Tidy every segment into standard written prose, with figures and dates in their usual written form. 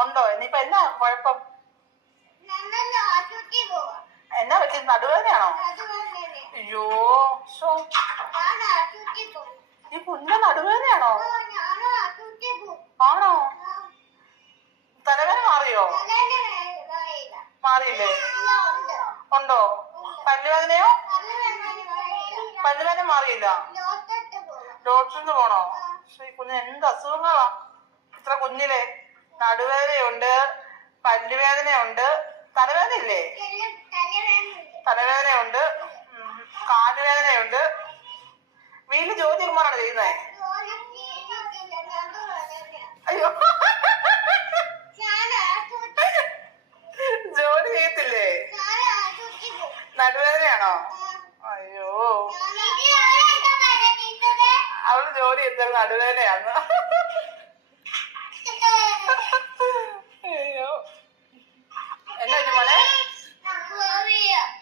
ഉണ്ടോ? ഇനിയിപ്പൊ എന്നാ കുഴപ്പം? എന്നാ പറ്റി? നടുവേദനയാണോ? അയ്യോ, ഈ കുഞ്ഞ നടുവേദനയാണോ? ആണോ? തലവേദന മാറിയോ? മാറിയില്ലേ? ഉണ്ടോ? പല്ലുവേദനയോ? പല്ലുവേദന മാറിയില്ല. ഡോക്ടറിന് പോണോ? ഈ കുഞ്ഞിന് എന്ത് അസുഖങ്ങളാ ഇത്ര കുഞ്ഞിലെ? നടുവേദനയുണ്ട്, പല്ലുവേദനയുണ്ട്, തലവേദന ഇല്ലേ? തലവേദനയുണ്ട്, കാലുവേദനയുണ്ട്. വീട്ടില് ജോലി കുമാറാണ് ചെയ്യുന്നേ? അയ്യോ, ജോലി ചെയ്യത്തില്ലേ? നടുവേദനയാണോ? അയ്യോ, അവള് ജോലി ചെയ്ത നടുവേദനയാന്ന്. അയ്യോ, എന്നാ പറ്റി മോനെ?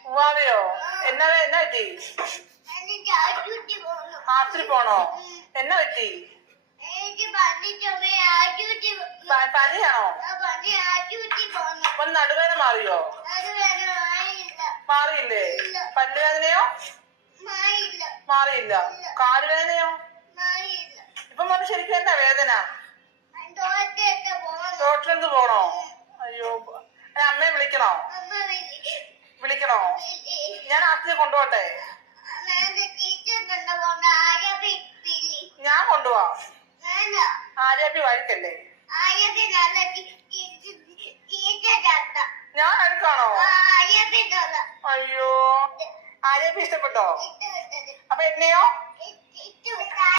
ഉവ്വാവയോ? എന്നാ പറ്റി? ആശുപത്രി പോണോ? എന്നാ പറ്റി? പനിയാണോ? ഒന്ന് നടുവേദന മാറിയോ? മാറിയില്ലേ? പല്ലുവേദനയോ? മാറിയില്ല. കാലുവേദനയോ? ഇപ്പൊ മോന് ശരിക്കും എന്നാ വേദന? ഡോക്ടറിന് പോണോ? അയ്യോ, അമ്മയെ വിളിക്കണോ? വിളിക്കണോ? ഞാൻ ആശുപത്രി കൊണ്ടുപോട്ടെ? ഞാൻ കൊണ്ടുപോവാ. ആര്യാപ്പി വഴിക്കല്ലേ? ഞാൻ അഴുക്കാണോ? അയ്യോ, ആര്യാപ്പി ഇഷ്ടപ്പെട്ടോ? അപ്പൊ എന്നെയോ?